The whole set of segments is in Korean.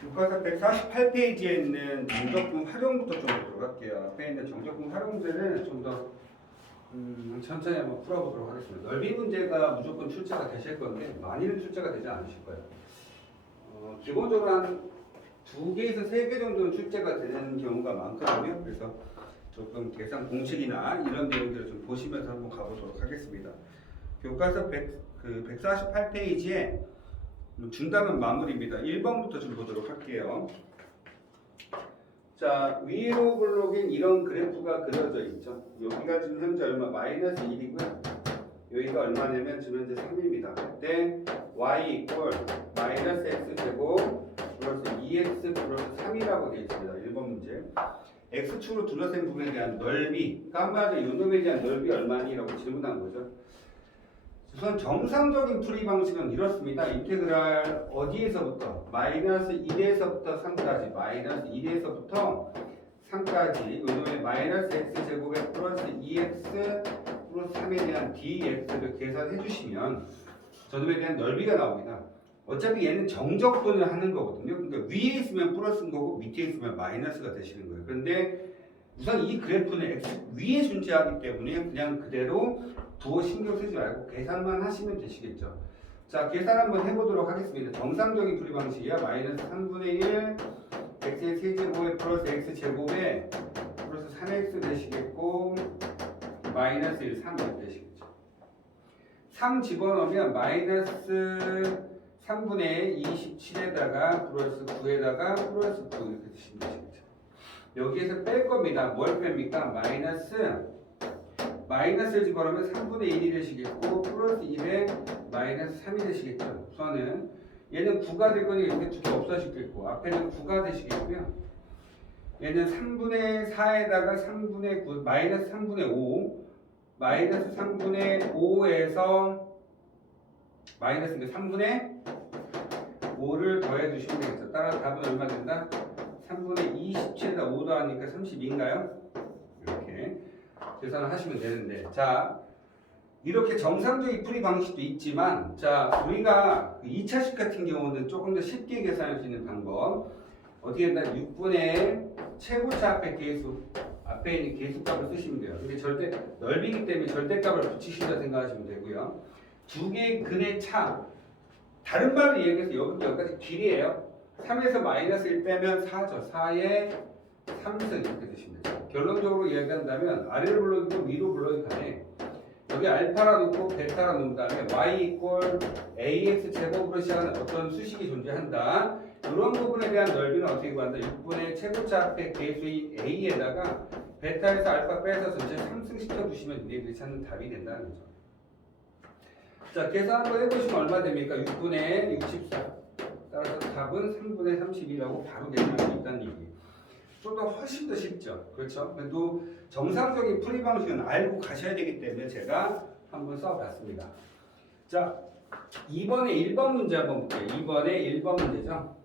교과서 148페이지에 있는 정적분 활용부터 좀 보도록 할게요. 앞에 있는 정적분 활용들은 좀 더 천천히 한번 풀어보도록 하겠습니다. 넓이 문제가 무조건 출제가 되실 건데 많이는 출제가 되지 않으실 거예요. 기본적으로 한 2개에서 3개 정도는 출제가 되는 경우가 많거든요. 그래서 조금 계산 공식이나 이런 내용들을 좀 보시면서 한번 가보도록 하겠습니다. 교과서 148페이지에 중단은 마무리입니다. 1번부터 좀 보도록 할게요. 자, 위로 블록인 이런 그래프가 그려져 있죠. 여기가 지금 현재 얼마? 마이너스 1이고요. 여기가 얼마냐면 지금 현재 3입니다. 그때 y 이퀄 마이너스 x제곱 플러스 2x 플러스 3이라고 되어 있습니다. 1번 문제. x축으로 둘러싼 부분에 대한 넓이, 그러니까 한마디로 이 놈에 대한 넓이 얼마니? 라고 질문한 거죠. 우선 정상적인 풀이 방식은 이렇습니다. 인테그랄 어디에서부터? 마이너스 1에서부터 3까지 마이너스 1에서부터 3까지 이놈의 마이너스 x제곱에 플러스 2x 플러스 3에 대한 dx를 계산해 주시면 저놈에 대한 넓이가 나옵니다. 어차피 얘는 정적분을 하는 거거든요. 그러니까 위에 있으면 플러스인 거고 밑에 있으면 마이너스가 되시는 거예요. 그런데 우선 이 그래프는 x 위에 존재하기 때문에 그냥 그대로 부호 신경 쓰지 말고 계산만 하시면 되시겠죠. 자, 계산 한번 해보도록 하겠습니다. 정상적인 풀이 방식이야. 마이너스 3분의 1 x의 세제곱에 플러스 x제곱에 플러스 3x 되시겠고 마이너스 1, 3 이렇게 되시겠죠. 3 집어넣으면 마이너스 3분의 27에다가 플러스 9에다가 플러스 9 이렇게 되시면 되시겠죠. 여기에서 뺄 겁니다. 뭘 뺍니까? 마이너스를 집어넣으면 3분의 1이 되시겠고 플러스 1에 마이너스 3이 되시겠죠. 우선은 얘는 9가 될 거니까 이렇게 두 개 없어지겠고 앞에는 9가 되시겠고요. 얘는 3분의 4에다가 3분의 9 마이너스 3분의 5 마이너스 3분의 5에서 마이너스 3분의 5를 더해 주시면 되겠죠. 따라서 답은 얼마 된다? 3분의 27에다 5 더하니까 32인가요? 이렇게 계산을 하시면 되는데, 자, 이렇게 정상적인 풀이 방식도 있지만, 자, 우리가 2차식 같은 경우는 조금 더 쉽게 계산할 수 있는 방법, 어떻게 된다? 6분의 최고차 앞에 계수, 앞에 있는 계수값을 쓰시면 돼요. 근데 절대 넓이기 때문에 절대값을 붙이신다 생각하시면 되고요. 두 개의 근의 차, 다른 말로 이야기해서 여기부터 여기까지 길이에요. 3에서 마이너스 1 빼면 4죠. 4에 3승 이렇게 되시면 되죠. 결론적으로 이야기한다면 아래로 불러도 위로 불러도 간에 여기 알파라 놓고 베타라 놓은 다음에 y 이퀄 ax 제곱으로 시작하는 어떤 수식이 존재한다. 이런 부분에 대한 넓이는 어떻게 구한다? 6분의 최고차 앞에 계수인 a에다가 베타에서 알파 빼서 전체 3승 시켜주시면 얘네들이 찾는 답이 된다는 거죠. 자, 계산 한번 해보시면 얼마 됩니까? 6분의 64. 따라서 답은 3분의 32라고 바로 계산할 수 있다는 얘기예요. 좀 더 훨씬 더 쉽죠. 그렇죠? 그래도 정상적인 풀이 방식은 알고 가셔야 되기 때문에 제가 한번 써봤습니다. 자, 이번에 1번 문제 한번 볼게요. 이번에 1번 문제죠.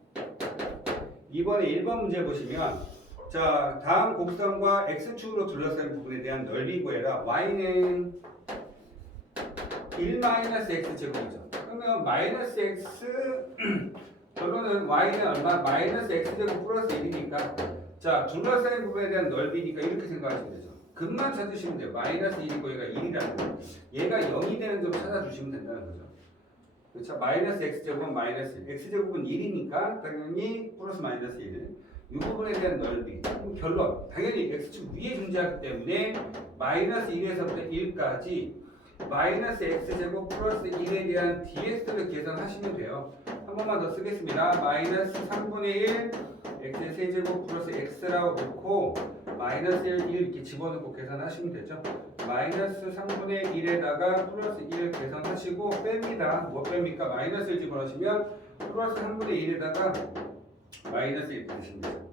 이번에 1번 문제 보시면 자, 다음 곡선과 x축으로 둘러싼 부분에 대한 넓이 구해라. y는 1-x 제곱이죠. 그러면 마이너스 x 결론은 y는 얼마? 마이너스 x제곱 플러스 1이니까 자, 둘러싸인 부분에 대한 넓이니까 이렇게 생각하시면 되죠. 근만 찾으시면 돼요. 마이너스 1이고 얘가 1이라는 거. 얘가 0이 되는 점 찾아주시면 된다는 거죠. 그렇죠? 마이너스 x제곱은 마이너스 1. x제곱은 1이니까 당연히 플러스 마이너스 1. 이 부분에 대한 넓이. 결론. 당연히 x축 위에 존재하기 때문에 마이너스 1에서부터 1까지 마이너스 x제곱 플러스 1에 대한 dx를 계산하시면 돼요. 한 번만 더 쓰겠습니다. 마이너스 3분의 1 x의 세제곱 플러스 x라고 놓고 마이너스 1 이렇게 집어넣고 계산하시면 되죠. 마이너스 3분의 1에다가 플러스 1 계산하시고 뺍니다. 뭐 뺍니까? 마이너스 1 집어넣으시면 플러스 3분의 1에다가 마이너스 1 되시면 되죠.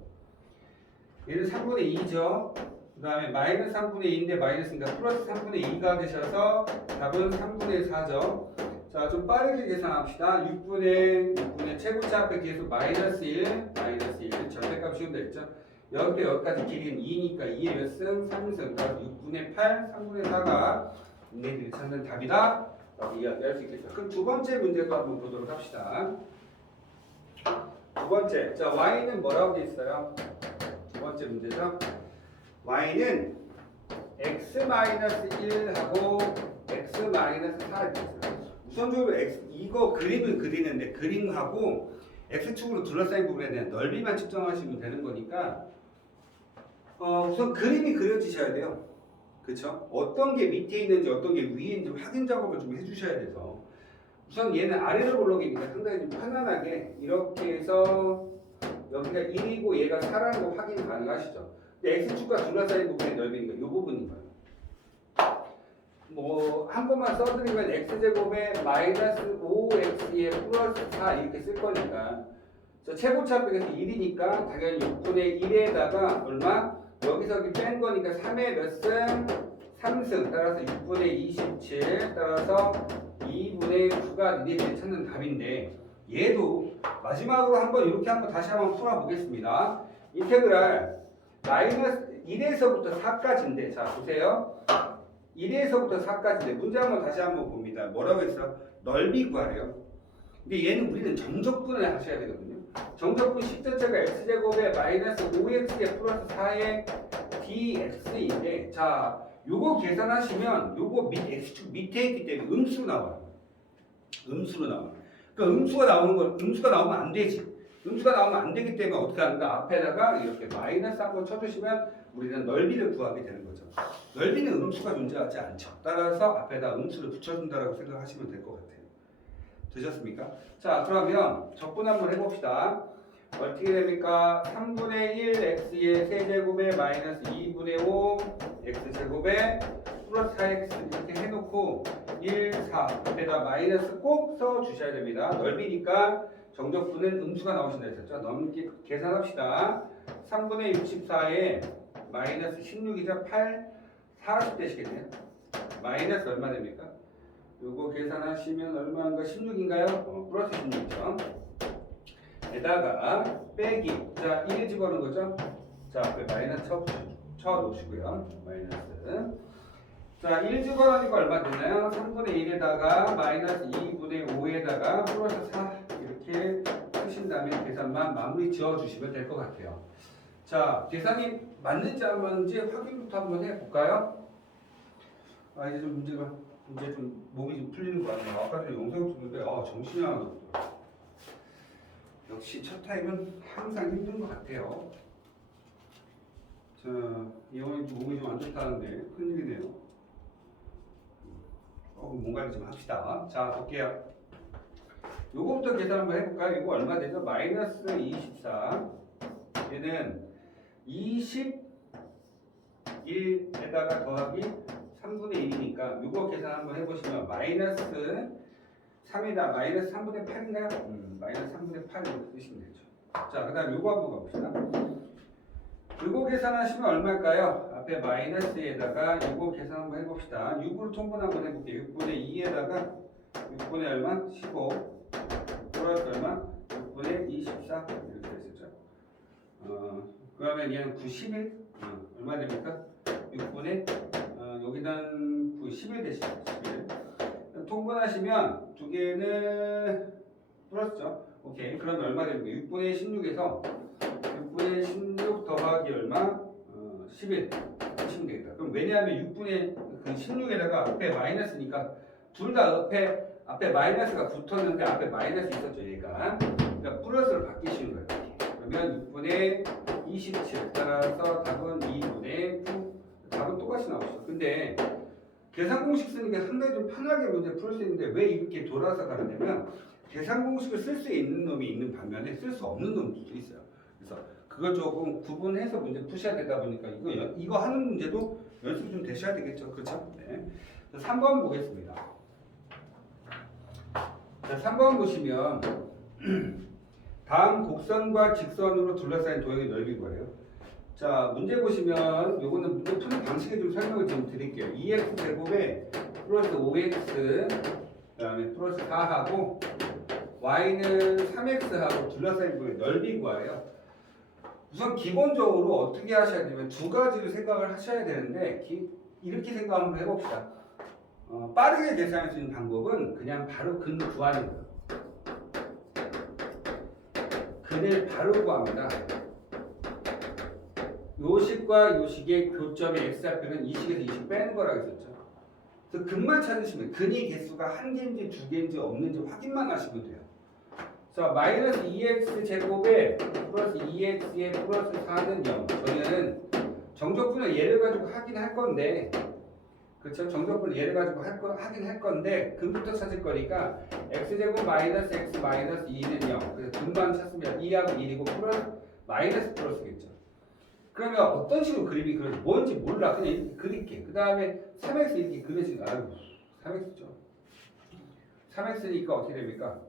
얘는 3분의 2죠. 그 다음에 마이너스 3분의 2인데 마이너스니까 플러스 3분의 2가 되셔서 답은 3분의 4죠. 자, 좀 빠르게 계산합시다. 6분의 최고차 앞에 계수 마이너스 1, 마이너스 1. 절대값 씌우면 되겠죠. 여기부터 여기까지 길이는 2니까 2의 몇 승? 3승. 따라서 6분의 8, 3분의 4가 얘네들이 찾는 답이다. 라고 이야기할 수 있겠죠. 그럼 두 번째 문제도 한번 보도록 합시다. 두 번째, 자 y는 뭐라고 돼 있어요? 두 번째 문제죠. y는 x-1하고 x-4 이렇게 있어요. 우선적으로 이거 그림을 그리는데 그림하고 x축으로 둘러싸인 부분에 대한 넓이만 측정하시면 되는 거니까 우선 그림이 그려지셔야 돼요. 그렇죠? 어떤 게 밑에 있는지 어떤 게 위에 있는지 확인 작업을 좀 해주셔야 돼서 우선 얘는 아래로 올라오기니까 상당히 좀 편안하게 이렇게 해서 여기가 1이고 얘가 4라는 거 확인 가능하시죠? 근데 x축과 둘러싸인 부분의 넓이니까 이 부분인 거예요. 뭐 한 번만 써드리면 x제곱에 마이너스 5x에 플러스 4 이렇게 쓸 거니까 최고차 빼기에서 1이니까 당연히 6분의 1에다가 얼마? 여기서 여기 뺀 거니까 3의 몇 승? 3승 따라서 6분의 27 따라서 2분의 9가 니네들이 찾는 답인데 얘도 마지막으로 한번 이렇게 한번 다시 한번 풀어보겠습니다. 인테그랄 마이너스 1에서부터 4까지인데 자 보세요. 1에서부터 4까지인데 문제 한번 다시 한번 봅니다. 뭐라고 했어? 넓이 구하래요. 근데 얘는 우리는 정적분을 하셔야 되거든요. 정적분 10자체가 x제곱에 마이너스 5x에 플러스 4의 dx인데 자 요거 계산하시면 요거 x축 밑에 있기 때문에 음수로 나와요. 음수로 나와요. 그러니까 음수가 나오면 안 되지. 음수가 나오면 안 되기 때문에 어떻게 하는가? 앞에다가 이렇게 마이너스 한번 쳐주시면 우리는 넓이를 구하게 되는 거죠. 넓이는 음수가 존재하지 않죠. 따라서 앞에다 음수를 붙여준다라고 생각하시면 될 것 같아요. 되셨습니까? 자, 그러면 적분 한번 해봅시다. 어떻게 됩니까? 3분의 1 x의 세제곱에 마이너스 2분의 5 x제곱에 플러스 4x 이렇게 해놓고 1, 4 앞에다 마이너스 꼭 써주셔야 됩니다. 넓이니까 정적분은 음수가 나오신다 했었죠. 넘기 계산합시다. 3분의 64에 마이너스 16이자 8, 40 되시겠네요. 마이너스 얼마 됩니까? 요거 계산하시면 얼마인가? 16인가요? 플러스 16이죠. 에다가 빼기. 자, 1을 집어넣은 거죠? 자, 앞에 마이너스 쳐 놓으시고요. 마이너스. 자, 1 집어넣으니까 얼마 되나요? 3분의 1에다가 마이너스 2분의 5에다가 플러스 4 이렇게 하신 다음에 계산만 마무리 지어주시면 될 것 같아요. 자, 계산이 맞는지 안 맞는지 확인부터 한번 해볼까요? 이제 좀 문제가 이제 좀 몸이 좀 풀리는 거 같아요. 아까 전에 영상 찍는데 정신이 하나도 없더라고요. 역시 첫 타임은 항상 힘든 것 같아요. 자, 이번에 몸이 좀 안 좋다는데 큰일이네요. 몸 관리 좀 합시다. 자, 볼게요. 요거부터 계산 한번 해볼까요? 이거 얼마 되죠? 마이너스 24. 얘는 21에다가 더하기 3분의 1이니까 요거 계산 한번 해보시면 마이너스 3에다 마이너스 3분의 8인가요? 마이너스 3분의 8 이렇게 쓰시면 되죠. 자, 그 다음 요거 한번 가봅시다. 요거 계산하시면 얼마일까요? 앞에 마이너스에다가 요거 계산 한번 해봅시다. 6으로 통분 한번 해볼게요. 6분의 2에다가 6분의 얼마? 15 플러스 얼마? 6분의 24 이렇게 했었죠. 그러면 얘는 91 얼마 됩니까? 6분의 여기는 91 되시죠. 11 통분하시면 두 개는 플러스죠. 오케이. 그러면 얼마 됩니까? 6분의 16에서 6분의 16 더하기 얼마? 11 하시면 되겠다. 그럼 왜냐하면 6분의 그 16에다가 앞에 마이너스니까 둘 다 앞에 마이너스가 붙었는데 앞에 마이너스 있었죠, 얘가. 그러니까 플러스를 바뀌시는 거예요. 그러면 6분의 27 따라서 답은 2분의 9. 답은 똑같이 나오죠. 근데 계산 공식 쓰니까 상당히 좀 편하게 문제 풀 수 있는데 왜 이렇게 돌아서 가느냐면 계산 공식을 쓸 수 있는 놈이 있는 반면에 쓸 수 없는 놈도 있어요. 그래서 그걸 조금 구분해서 문제 푸셔야 되다 보니까 이거 하는 문제도 연습이 좀 되셔야 되겠죠. 그렇죠? 네. 3번 보겠습니다. 자, 3번 보시면 다음 곡선과 직선으로 둘러싸인 도형의 넓이 구해요. 자, 문제 보시면 요거는 문제 푸는 방식에 좀 설명을 좀 드릴게요. 2x 제곱에 플러스 5x 그다음에 플러스 4하고 y는 3x하고 둘러싸인 부분의 넓이 구해요. 우선 기본적으로 어떻게 하셔야 되냐면 두 가지를 생각을 하셔야 되는데 이렇게 생각 한번 해봅시다. 빠르게 계산할 수 있는 방법은 그냥 바로 근을 구하는 거예요. 근을 바로 구합니다. 요 식과 요 식의 교점의 x좌표는 이 식에서 이 식 빼는 거라고 했었죠. 그래서 근만 찾으시면 근의 개수가 한 개인지 두 개인지 없는지 확인만 하시면 돼요. 자, 마이너스 2x 제곱에 플러스 2x에 플러스 4는 0. 저희는 정적분을 얘를 가지고 하긴 할 건데, 그렇죠? 정적분을 얘를 가지고 하긴 할 건데, 근부터 찾을 거니까 x제곱 마이너스 x 마이너스 2는 0. 그래서 근만 찾으면 2하고 1이고 플러스 마이너스 플러스겠죠. 그러면 어떤 식으로 그림이 그려지 뭔지 몰라. 그냥 이렇게 그릴게. 그 다음에 3x 이렇게 그려지는, 아유, 3x죠. 3x니까 어떻게 됩니까?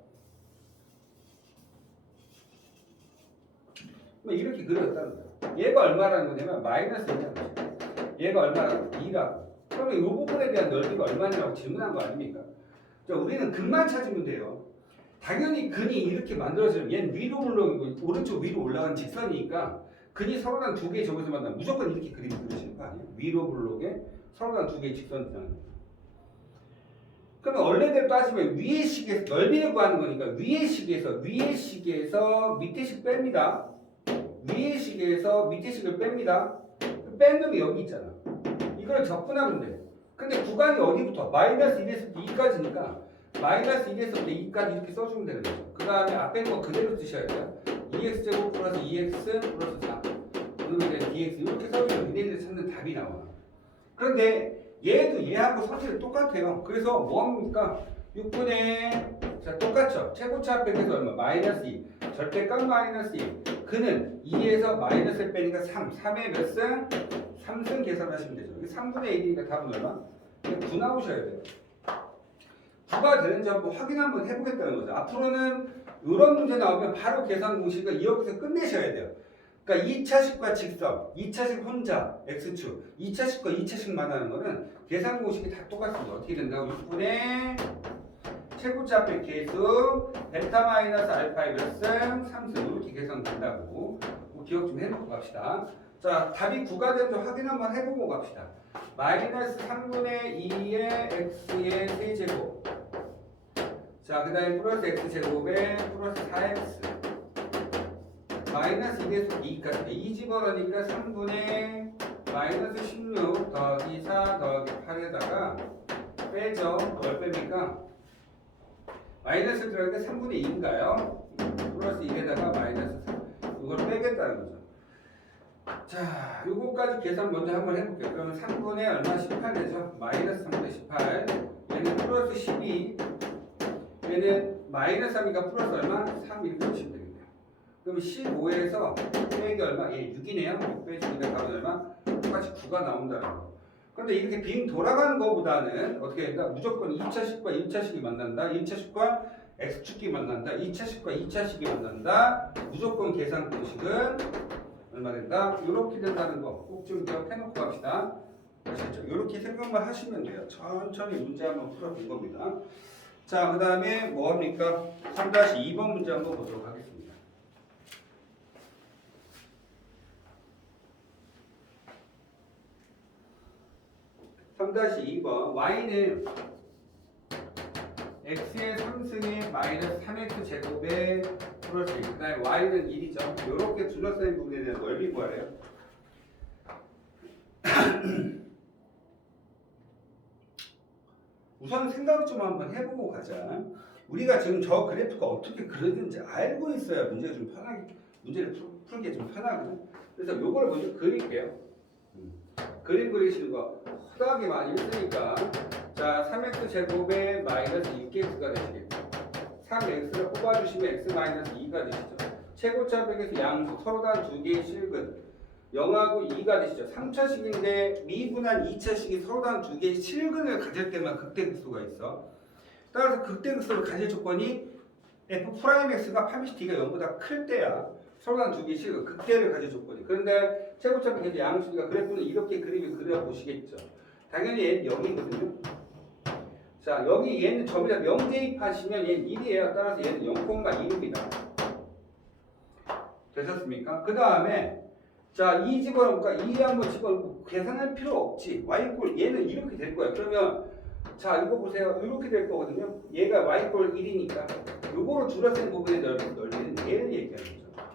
이렇게 그려졌다는 거야. 얘가 얼마라는 거냐면 마이너스 1이라는 거죠. 얘가 얼마라고? 2라고. 그러면 이 부분에 대한 넓이가 얼마냐고 질문한 거 아닙니까? 자, 우리는 근만 찾으면 돼요. 당연히 근이 이렇게 만들어지면 얘는 위로 물러가고 오른쪽 위로 올라가는 직선이니까 근이 서로랑 두 개의 점에서 만나면 무조건 이렇게 그림이 그려지는 거 아니에요? 위로 물러게 서로랑 두 개의 직선이잖아요. 그러면 원래대로 따지면 위의 식에서 넓이를 구하는 거니까 위의 식에서 밑에 식 뺍니다. 위의 식에서 밑에 식을 뺍니다. 뺀 놈이 여기 있잖아. 이걸 적분하면 돼. 근데 구간이 어디부터? 마이너스 1에서부터 2까지니까 마이너스 1에서부터 2까지 이렇게 써주면 되는 거죠. 그 다음에 앞에 있는 거 그대로 쓰셔야 돼요. 2x제곱 플러스 2x 플러스 4 그러면 이제 dx 이렇게 써주면 니네들이 찾는 답이 나와. 그런데 얘도 얘하고 성질이 똑같아요. 그래서 뭐합니까? 6분의 자 똑같죠. 최고차 빼기에서 얼마? 마이너스 2 절대값 마이너스 2 그는 2에서 마이너스를 빼니까 3 3의 몇 승? 3승 계산하시면 되죠. 여기 3분의 1이니까 답은 얼마? 9 나오셔야 돼요. 9가 되는지 한번 확인 한번 해보겠다는 거죠. 앞으로는 이런 문제 나오면 바로 계산 공식을 여기서 끝내셔야 돼요. 그러니까 2차식과 직선, 2차식 혼자, x축, 2차식과 2차식만 하는 거는 계산 공식이 다 똑같습니다. 어떻게 된다고? 6분의 최고차 앞에 계수 벨타 마이너스 알파의 몇 승? 3승 이렇게 계산된다고 기억 좀 해놓고 갑시다. 자, 답이 9가 되는지 확인 한번 해보고 갑시다. 마이너스 3분의 2의 x의 세제곱 자, 그 다음에 플러스 x제곱에 플러스 4x 마이너스 1에서 2까지 2 집어넣으니까 3분의 마이너스 16 더하기 4 더하기 8에다가 빼죠. 뭘 뺍니까? 마이너스 들어가니까 3분의 2인가요? 플러스 1에다가 마이너스 3 이걸 빼겠다는 거죠. 자, 요거까지 계산 먼저 한번 해볼게요. 그러면 3분의 얼마? 18 되죠? 마이너스 3분의 18 얘는 플러스 12 얘는 마이너스 3이니까 플러스 얼마? 3 이렇게 보시면 되겠네요. 그럼 15에서 빼기 얼마? 예, 6이네요. 6 빼주니까 답은 얼마? 똑같이 9가 나온다는 거. 그런데 이렇게 빙 돌아가는 것보다는 어떻게 된다? 무조건 2차식과 1차식이 만난다. 1차식과 x축이 만난다. 2차식과 2차식이 만난다. 무조건 계산 공식은 얼마 된다? 이렇게 된다는 거 꼭 좀 기억해놓고 갑시다. 아시겠죠? 이렇게 생각만 하시면 돼요. 천천히 문제 한번 풀어본 겁니다. 자, 그 다음에 뭐 합니까? 3-2번 문제 한번 보도록 하겠습니다. 3-2번 y는 x의 3승에 마이너스 3x 제곱에 플러스 1 그 다음에 y는 1이죠. 이렇게 둘러싸인 부분에 대한 넓이 구하래요. 우선 생각 좀 한번 해보고 가자. 우리가 지금 저 그래프가 어떻게 그려지는지 알고 있어야 문제가 좀 편하게 문제를 풀기 좀 편하거든. 그래서 요걸 먼저 그릴게요. 그림 그리시는 거 허다하게 많이 했으니까 자 3x 제곱에 마이너스 6x가 되시겠죠. 3x를 뽑아주시면 x 마이너스 2가 되시죠. 최고차 백에서 양수 서로 다 두 개의 실근 0하고 2가 되시죠. 3차식인데 미분한 2차식이 서로 다 두 개의 실근을 가질 때만 극대극소가 있어. 따라서 극대극소를 가질 조건이 f'x가 8-t가 0보다 클 때야. 서로 다 두 개의 실근 극대를 가질 조건이. 그런데 최고차 백에서 양수니까 그래프는 이렇게 그림을 그려보시겠죠. 당연히 얘는 0이거든요. 자, 여기 얘는 점에다 0 대입하시면 얘는 1이에요. 따라서 얘는 0,1입니다. 되셨습니까? 그 다음에 자, 2 집어넣으니까 2 한번 집어넣고 계산할 필요 없지. y꼴 얘는 이렇게 될 거야. 그러면 자, 이거 보세요. 이렇게 될 거거든요. 얘가 y꼴 1이니까 요거로 둘러싼 부분의 넓이는 얘를 얘기하는 거죠.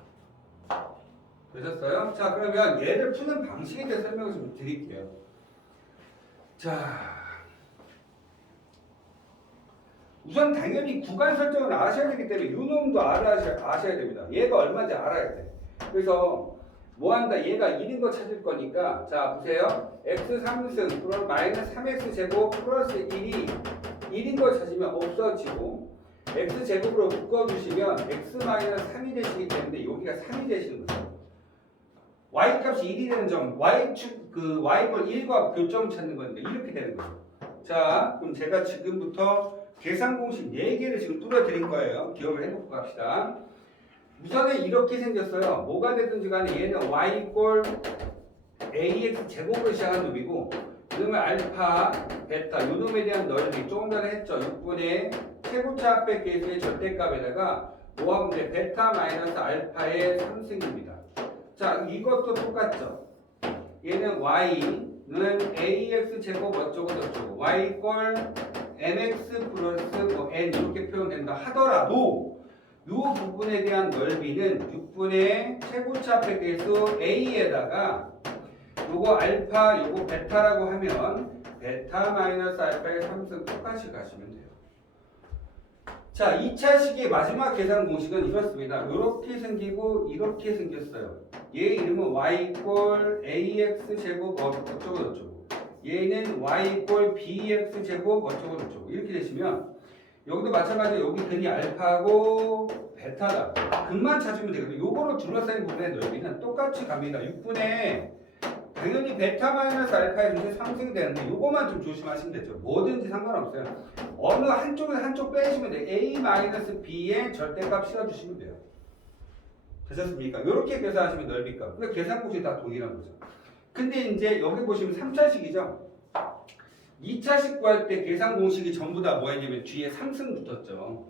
되셨어요? 자, 그러면 얘를 푸는 방식에 대해 설명을 좀 드릴게요. 자, 우선 당연히 구간 설정을 아셔야 되기 때문에 요 놈도 아셔야 됩니다. 얘가 얼마인지 알아야 돼. 그래서 뭐 한다? 얘가 1인 거 찾을 거니까 자 보세요. x 3승 플러스 마이너스 3x 제곱 플러스 1이 1인 걸 찾으면 없어지고 x 제곱으로 묶어주시면 x 마이너스 3이 되시기 때문에 여기가 3이 되시는 거죠. y 값이 1이 되는 점, y꼴 1과 교점을 찾는 건데 이렇게 되는 거죠. 자, 그럼 제가 지금부터 계산 공식 4개를 지금 뚫어드릴 거예요. 기억을 해놓고 갑시다. 우선은 이렇게 생겼어요. 뭐가 됐든지 간에 얘는 y꼴 ax 제곱으로 시작한 놈이고 이놈의 알파, 베타, 요 놈에 대한 넓이 조금 전에 했죠. 6분의 최고차 합의 계수의 절대값에다가 뭐 하면 돼? 베타 마이너스 알파의 3승입니다. 자, 이것도 똑같죠. 얘는 y는 ax 제곱 어쩌고 저쩌고 y꼴 mx 플러스 뭐 n 이렇게 표현된다 하더라도 이 부분에 대한 넓이는 6분의 최고차 합의 계수 a에다가 요거 알파 요거 베타라고 하면 베타 마이너스 알파의 3승 똑같이 가시면 돼요. 자, 2차식의 마지막 계산 공식은 이렇습니다. 이렇게 생기고 이렇게 생겼어요. 얘 이름은 y꼴 ax 제곱 어쩌고 저쩌고 얘는 y꼴 bx 제곱 어쩌고 저쩌고 이렇게 되시면 여기도 마찬가지로 여기 근이 알파고 베타다. 근만 찾으면 되거든요. 요거로 둘러싸인 부분의 넓이는 똑같이 갑니다. 6분의 당연히 베타 마이너스 알파의 문제 3승이 되는데 요거만 좀 조심하시면 되죠. 뭐든지 상관없어요. 어느 한쪽에서 한쪽 빼시면 돼요. a 마이너스 b의 절대값 씌워주시면 돼요. 되셨습니까? 이렇게 계산하시면 넓이값. 그러니까 계산 공식이 다 동일한 거죠. 근데 이제 여기 보시면 3차식이죠. 2차식 구할 때 계산 공식이 전부 다 뭐였냐면 뒤에 3승 붙었죠.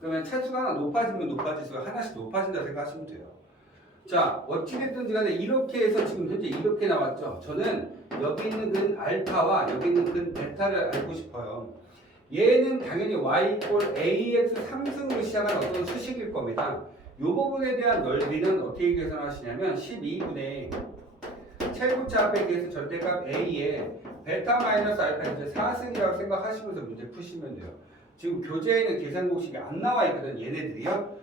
그러면 차수가 하나 높아지면 높아질수록 하나씩 높아진다 생각하시면 돼요. 자, 어찌됐든지 간에 이렇게 해서 지금 현재 이렇게 나왔죠. 저는 여기 있는 근 알파와 여기 있는 근 베타를 알고 싶어요. 얘는 당연히 y꼴 ax 3승으로 시작한 어떤 수식일 겁니다. 이 부분에 대한 넓이는 어떻게 계산하시냐면 12분의 최고차 합의 계수 절대값 a에 베타 마이너스 알파 이제 4승이라고 생각하시면서 문제 푸시면 돼요. 지금 교재에는 계산 공식이 안 나와 있거든 얘네들이요.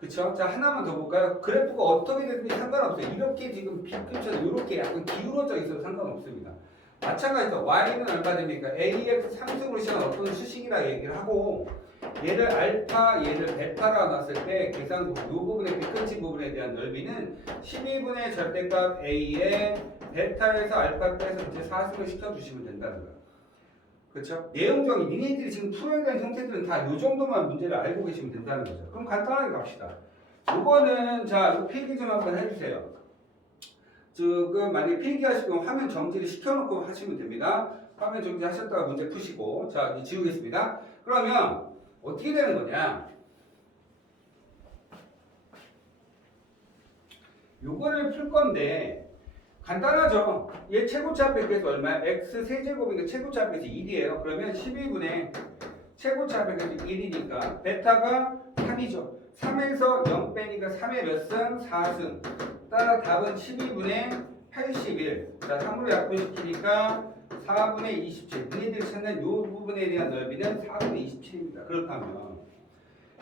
그쵸? 자, 하나만 더 볼까요? 그래프가 어떻게 되든지 상관없어요. 이렇게 지금 B급처럼 이렇게 약간 기울어져 있어도 상관없습니다. 마찬가지로 y는 얼마 됩니까? ax 3승으로 시작한 어떤 수식이라 얘기를 하고 얘를 알파, 얘를 베타라 놨을 때 계산 이 부분의 B끝인 부분에 대한 넓이는 12분의 절대값 a에 베타에서 알파 빼서 이제 4승을 시켜주시면 된다는 거예요. 그렇죠? 내용적인 니네들이 지금 풀어야 되는 형태들은 다 이 정도만 문제를 알고 계시면 된다는 거죠. 그럼 간단하게 갑시다. 이거는 자, 이거 필기 좀 한번 해주세요. 지금 만약에 필기하시고 화면 정지를 시켜놓고 하시면 됩니다. 화면 정지하셨다가 문제 푸시고 자, 이제 지우겠습니다. 그러면 어떻게 되는 거냐? 요거를 풀 건데 간단하죠. 얘 최고차 합의 계수 얼마야? x 세제곱이니까 최고차 합의 계수 1이에요. 그러면 12분의 최고차 합의 계수 1이니까 베타가 3이죠. 3에서 0 빼니까 3의 몇 승? 4승. 따라 답은 12분의 81. 자, 3으로 약분시키니까 4분의 27. 너희들이 찾는 이 부분에 대한 넓이는 4분의 27입니다. 그렇다면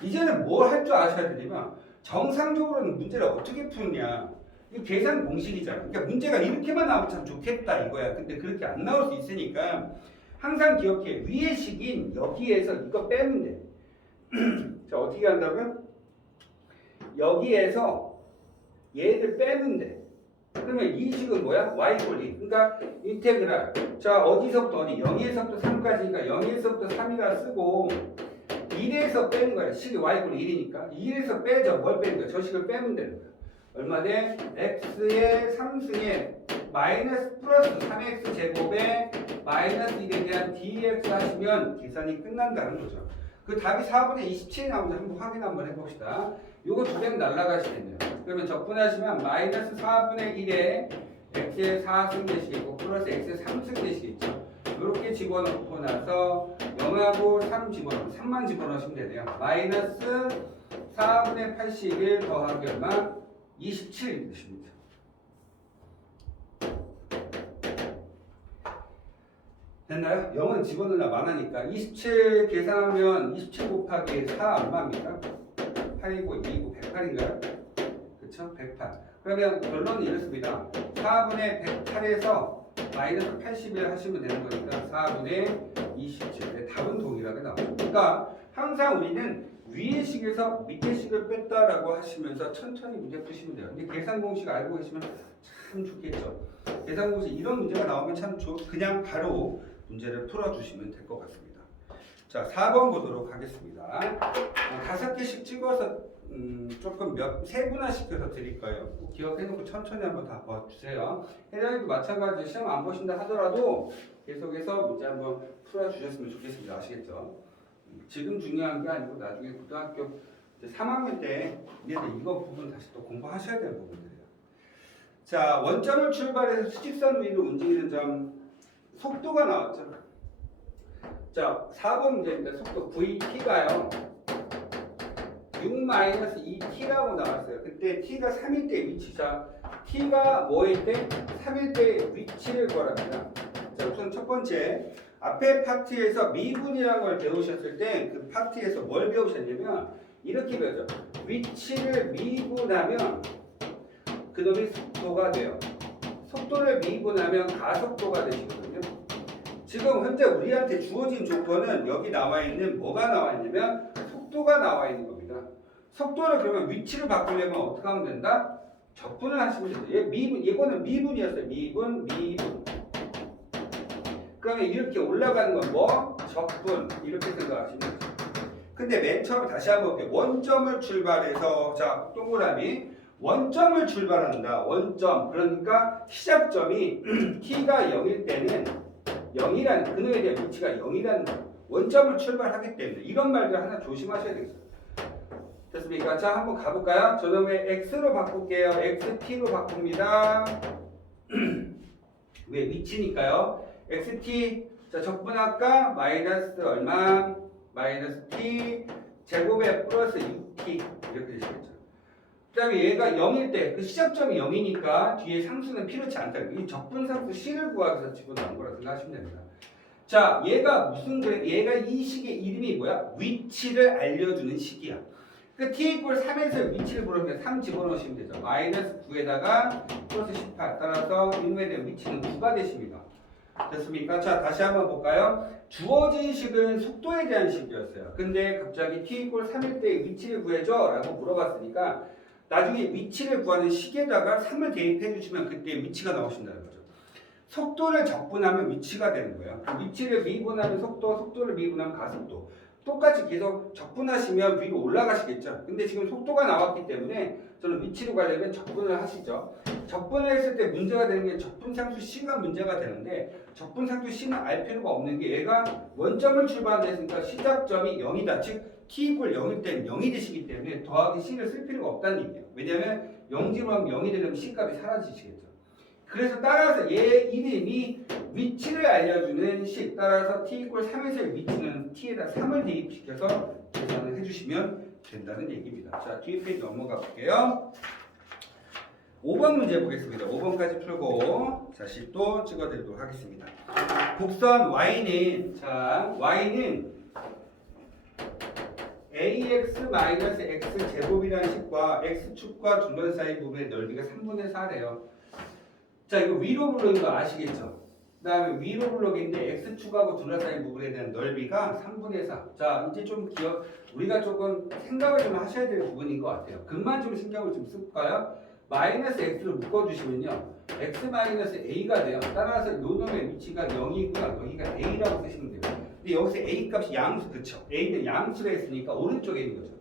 이제는 뭘 할 줄 아셔야 되냐면 정상적으로는 문제를 어떻게 푸느냐. 이 계산 공식이잖아. 그러니까 문제가 이렇게만 나오면 참 좋겠다 이거야. 근데 그렇게 안 나올 수 있으니까 항상 기억해. 위의 식인 여기에서 이거 빼면 돼. 자, 어떻게 한다고요? 여기에서 얘를 빼면 돼. 그러면 이 식은 뭐야? y꼴 2. 그러니까 인테그랄. 자, 어디서부터 어디? 0에서부터 3까지니까 0에서부터 3이라 쓰고 1에서 빼는 거야. 식이 y꼴 1이니까 1에서 빼죠. 뭘 빼는 거야? 저 식을 빼면 되는 거야. 얼마 돼? x의 3승에 마이너스 플러스 3x 제곱에 마이너스 1에 대한 dx 하시면 계산이 끝난다는 거죠. 그 답이 4분의 27이 나오는지 한번 확인 한번 해봅시다. 요거 두 개는 날라가시겠네요. 그러면 적분하시면 마이너스 4분의 1에 x의 4승 되시겠고 플러스 x의 3승 되시겠죠. 이렇게 집어넣고 나서 0하고 3 집어넣고 3만 집어넣으시면 되네요. 마이너스 4분의 81 더하기 얼마? 27이 되십니다. 됐나요? 0은 집어넣으나 많으니까 27 계산하면 27 곱하기 4 얼마입니까? 8이고 2이고 108인가요? 그쵸? 108. 그러면 결론은 이렇습니다. 4분의 108에서 마이너스 81 하시면 되는 거니까 4분의 27. 답은 동일하게 나옵니다. 그러니까 항상 우리는 위의 식에서 밑의 식을 뺐다라고 하시면서 천천히 문제 푸시면 돼요. 근데 계산 공식 알고 계시면 참 좋겠죠. 계산 공식 이런 문제가 나오면 참 그냥 바로 문제를 풀어주시면 될 것 같습니다. 자, 4번 보도록 하겠습니다. 5개씩 찍어서 조금 세분화시켜서 드릴 거예요. 꼭 기억해놓고 천천히 한번 다 봐주세요. 혜련이도 마찬가지로 시험 안 보신다 하더라도 계속해서 문제 한번 풀어주셨으면 좋겠습니다. 아시겠죠? 지금 중요한 게 아니고 나중에 고등학교 3학년 때 이거 부분 다시 또 공부하셔야 되는 부분들이에요. 자, 원점을 출발해서 수직선 위로 움직이는 점 속도가 나왔죠. 자, 4번 문제입니다. 속도 VT가요 6-2t라고 나왔어요. 그때 t가 3일 때 위치자 t가 뭐일 때? 3일 때 위치를 구하랍니다. 자, 우선 첫 번째 앞에 파트에서 미분이라는 걸 배우셨을 때 그 파트에서 뭘 배우셨냐면 이렇게 배우죠. 위치를 미분하면 그놈이 속도가 돼요. 속도를 미분하면 가속도가 되시거든요. 지금 현재 우리한테 주어진 조건은 여기 나와 있는 뭐가 나와 있냐면 속도가 나와 있는 겁니다. 속도를 그러면 위치를 바꾸려면 어떻게 하면 된다? 적분을 하시면 되죠. 얘 미분, 이거는 미분이었어요. 미분. 그러면 이렇게 올라가는 건 뭐? 적분. 이렇게 생각하시면 되죠. 근데 맨 처음에 다시 한번 볼게요. 원점을 출발해서 자, 동그라미. 원점을 출발한다. 원점. 그러니까 시작점이 t가 0일 때는 0이라는 그놈에 대한 위치가 0이라는 거예요. 원점을 출발하기 때문에 이런 말들 하나 조심하셔야 되겠어요. 됐습니까? 자, 한번 가볼까요? 저놈의 x로 바꿀게요. xt로 바꿉니다. 왜? 위치니까요. xt 자, 적분할까? 마이너스 얼마? 마이너스 t 제곱에 플러스 6t 이렇게 되시겠죠. 그 다음에 얘가 0일 때 그 시작점이 0이니까 뒤에 상수는 필요치 않다. 이 적분상수 c를 구하기 위해서 집어넣은 거라 생각하시면 됩니다. 자, 얘가 무슨 그래? 얘가 이 식의 이름이 뭐야? 위치를 알려주는 식이야. 그 t 이퀄 3에서 위치를 물으면 3 집어넣으시면 되죠. 마이너스 9에다가 플러스 18 따라서 이놈에 대한 위치는 9가 되십니다. 됐습니까? 자, 다시 한번 볼까요? 주어진 식은 속도에 대한 식이었어요. 근데 갑자기 t 이퀄 3일 때 위치를 구해줘 라고 물어봤으니까 나중에 위치를 구하는 식에다가 3을 대입해 주시면 그때 위치가 나오신다는 거죠. 속도를 적분하면 위치가 되는 거예요. 위치를 미분하면 속도, 속도를 미분하면 가속도. 똑같이 계속 적분하시면 위로 올라가시겠죠. 근데 지금 속도가 나왔기 때문에 저는 위치로 가려면 적분을 하시죠. 적분을 했을 때 문제가 되는 게 적분상수 C가 문제가 되는데 적분상수 C는 알 필요가 없는 게 얘가 원점을 출발했으니까 시작점이 0이다. 즉 t 이퀄 0일 때는 0이 되시기 때문에 더하기 C를 쓸 필요가 없다는 얘기예요. 왜냐하면 0지로 0이 되면 C 값이 사라지시겠죠. 그래서 따라서 얘 이름이 위치를 알려주는 식 따라서 t 이퀄 3에서의 위치는 t에다 3을 대입시켜서 계산을 해주시면 된다는 얘기입니다. 자, 뒤에 페이지 넘어가 볼게요. 5번 문제 보겠습니다. 5번까지 풀고 다시 또 찍어드리도록 하겠습니다. 곡선 y는 자 y는 ax-x 제곱이라는 식과 x축과 중간 사이 부분의 넓이가 3분의 4래요. 자, 이거 위로 블록인 거 아시겠죠? 그 다음에 위로 블록인데 x축하고 둘러싸인 부분에 대한 넓이가 3분의 4. 자, 이제 좀 우리가 조금 생각을 좀 하셔야 될 부분인 것 같아요. 근만 좀 신경을 좀 쓸까요? 마이너스 x를 묶어주시면요. x 마이너스 a가 돼요. 따라서 요 놈의 위치가 0이고요. 여기가 a라고 쓰시면 돼요. 근데 여기서 a 값이 양수, 그쵸? a는 양수가 있으니까 오른쪽에 있는 거죠.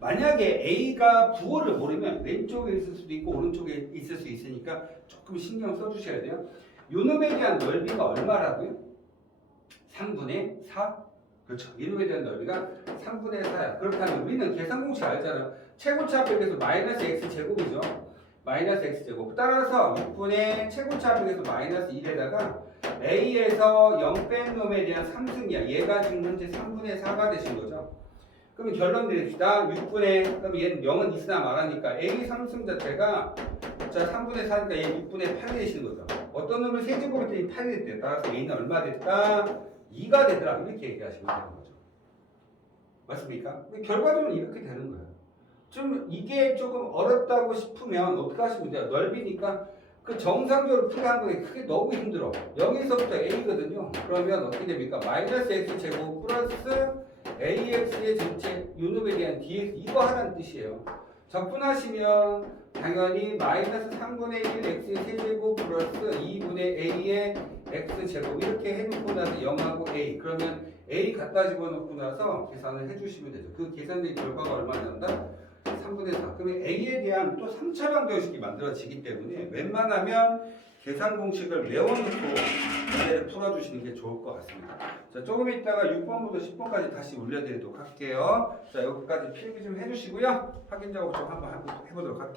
만약에 A가 부호를 모르면 왼쪽에 있을 수도 있고 오른쪽에 있을 수 있으니까 조금 신경 써주셔야 돼요. 요놈에 대한 넓이가 얼마라고요? 3분의 4? 그렇죠. 이놈에 대한 넓이가 3분의 4야. 그렇다면 우리는 계산 공식 알잖아요. 최고차 합백에서 마이너스 x 제곱이죠. 마이너스 x 제곱. 따라서 6분의 최고차 합백에서 마이너스 1에다가 A에서 0 뺀 놈에 대한 3승이야. 얘가 지금 현재 3분의 4가 되신 거죠. 그러면 결론 내립시다. 6분의, 그럼 얘는 0은 있으나 말하니까 A 3승 자체가 자 3분의 4니까 얘 6분의 8이 되시는 거죠. 어떤 놈을 세제곱했더니 8이 됐대요. 따라서 a는 얼마 됐다? 2가 되더라. 이렇게 얘기하시면 되는 거죠. 맞습니까? 결과적으로 이렇게 되는 거예요. 좀 이게 조금 어렵다고 싶으면 어떻게 하시면 돼요? 넓이니까 그 정상적으로 풀이하는 게 크게 너무 힘들어. 여기서부터 a거든요. 그러면 어떻게 됩니까? 마이너스 x제곱 플러스 ax의 전체 요놈에 대한 dx 이거 하라는 뜻이에요. 적분하시면 당연히 마이너스 3분의 1 x의 세제곱 플러스 2분의 a의 x제곱 이렇게 해놓고 나서 0하고 a 그러면 a 갖다 집어넣고 나서 계산을 해주시면 되죠. 그 계산된 결과가 얼마 난다? 3분의 4. 그러면 a에 대한 또 3차 방정식이 만들어지기 때문에 웬만하면 계산 공식을 외워놓고 문제를 풀어주시는 게 좋을 것 같습니다. 자, 조금 있다가 6번부터 10번까지 다시 올려드리도록 할게요. 자, 여기까지 필기 좀 해주시고요. 확인 작업 좀 한번 해보도록 할게요.